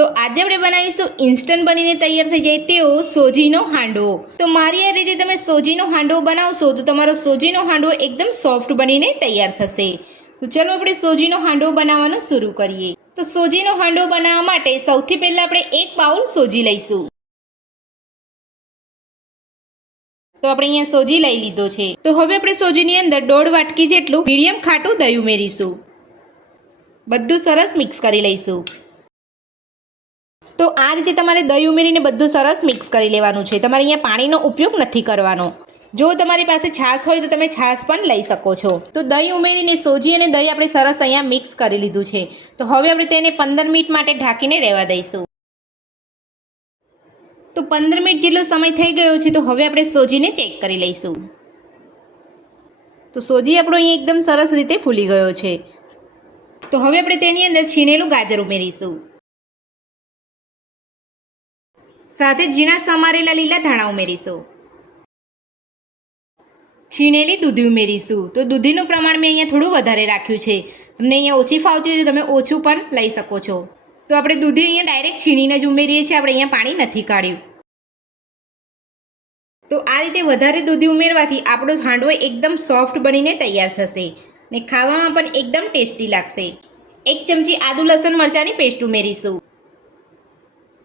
તો આજે આપણે બનાવીશું ઇન્સ્ટન્ટ બનીને તૈયાર થઈ જાય તેવો સોજીનો હાંડવો। તો મારી આ રીતે તમે સોજીનો હાંડવો બનાવશો તો તમારો સોજીનો હાંડવો એકદમ સોફ્ટ બનીને તૈયાર થશે। તો ચલો આપણે સોજીનો હાંડવો બનાવવાનું શરૂ કરીએ। તો સોજીનો હાંડવો બનાવવા માટે સૌથી પહેલાં આપણે એક બાઉલ સોજી લઈશું। તો આપણે અહીંયા સોજી લઈ લીધો છે। તો હવે આપણે સોજીની અંદર 1.5 વાટકી જેટલું મીડિયમ ખાટું દહીં ઉમેરીશું। બધું સરસ મિક્સ કરી લઈશું। તો આ રીતે તમારે દહીં ઉમેરીને બધું સરસ મિક્સ કરી લેવાનું છે। તમારે અહીંયા પાણીનો ઉપયોગ નથી કરવાનો। જો તમારી પાસે છાશ હોય તો તમે છાશ પણ લઈ શકો છો। તો દહીં ઉમેરીને સોજી અને દહીં આપણે સરસ અહીંયા મિક્સ કરી લીધું છે। તો હવે આપણે તેને 15 મિનિટ માટે ઢાંકીને રહેવા દઈશું। તો 15 મિનિટ જેટલો સમય થઈ ગયો છે। તો હવે આપણે સોજીને ચેક કરી લઈશું। તો સોજી આપણો અહીં એકદમ સરસ રીતે ફૂલી ગયો છે। તો હવે આપણે તેની અંદર છીણેલું ગાજર ઉમેરીશું। સાથે ઝીણા સમારેલા લીલા ધાણા ઉમેરીશું। છીણેલી દૂધી ઉમેરીશું। તો દૂધીનું પ્રમાણ મેં અહીંયા થોડું વધારે રાખ્યું છે। તમને અહીંયા ઓછી ફાવતી હોય તો તમે ઓછું પણ લઈ શકો છો। તો આપણે દૂધી અહીંયા ડાયરેક્ટ છીણીને જ ઉમેરીએ છીએ, આપણે અહીંયા પાણી નથી કાઢ્યું। તો આ રીતે વધારે દૂધી ઉમેરવાથી આપણો હાંડવો એકદમ સોફ્ટ બનીને તૈયાર થશે અને ખાવામાં પણ એકદમ ટેસ્ટી લાગશે। 1 ચમચી આદુ લસણ મરચાંની પેસ્ટ ઉમેરીશું।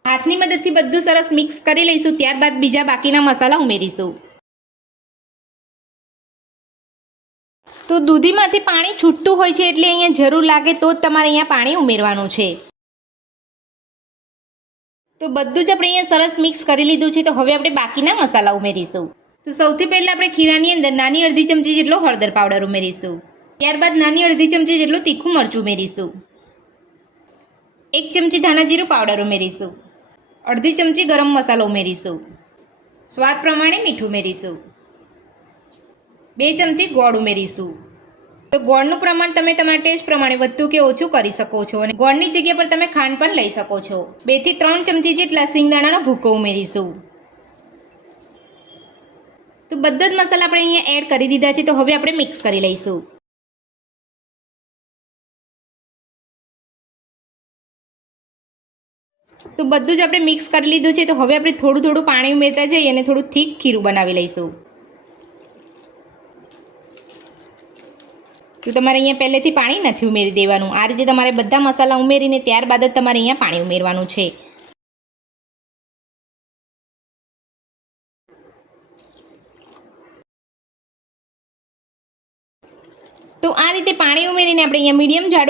હાથની મદદથી બધું સરસ મિક્સ કરી લઈશું। ત્યારબાદ બીજા બાકીના મસાલા ઉમેરીશું। તો દૂધીમાંથી પાણી છૂટતું હોય છે એટલે અહીંયા જરૂર લાગે તો જ તમારે અહીંયા પાણી ઉમેરવાનું છે। તો બધું જ આપણે અહીંયા સરસ મિક્સ કરી લીધું છે। તો હવે આપણે બાકીના મસાલા ઉમેરીશું। તો સૌથી પહેલાં આપણે ખીરાની અંદર નાની અડધી ચમચી જેટલો હળદર પાવડર ઉમેરીશું। ત્યારબાદ નાની અડધી ચમચી જેટલું તીખું મરચું ઉમેરીશું। 1 ચમચી ધાણા જીરું પાવડર ઉમેરીશું। અડધી ચમચી ગરમ મસાલો ઉમેરીશું। સ્વાદ પ્રમાણે મીઠું ઉમેરીશું। 2 ચમચી ગોળ ઉમેરીશું। તો ગોળનું પ્રમાણ તમે તમારા ટેસ્ટ પ્રમાણે વધતું કે ઓછું કરી શકો છો અને ગોળની જગ્યા પર તમે ખાંડ પણ લઈ શકો છો। 2 થી 3 ચમચી જેટલા સિંગદાણાનો ભૂકો ઉમેરીશું। તો બધા જ મસાલા આપણે અહીંયા એડ કરી દીધા છે। તો હવે આપણે મિક્સ કરી લઈશું। તો બધું જ આપણે મિક્સ કરી લીધું છે। તો હવે આપણે થોડું થોડું પાણી ઉમેરતા જઈએ અને થોડું થીક ખીરું બનાવી લઈશું। તો તમારે અહીંયા પહેલેથી પાણી નથી ઉમેરી દેવાનું। આ રીતે તમારે બધા મસાલા ઉમેરીને ત્યારબાદ જ તમારે અહીંયા પાણી ઉમેરવાનું છે। તો આ રીતે પાણી ઉમેરીને આપણે અહીંયા મીડિયમ જાડું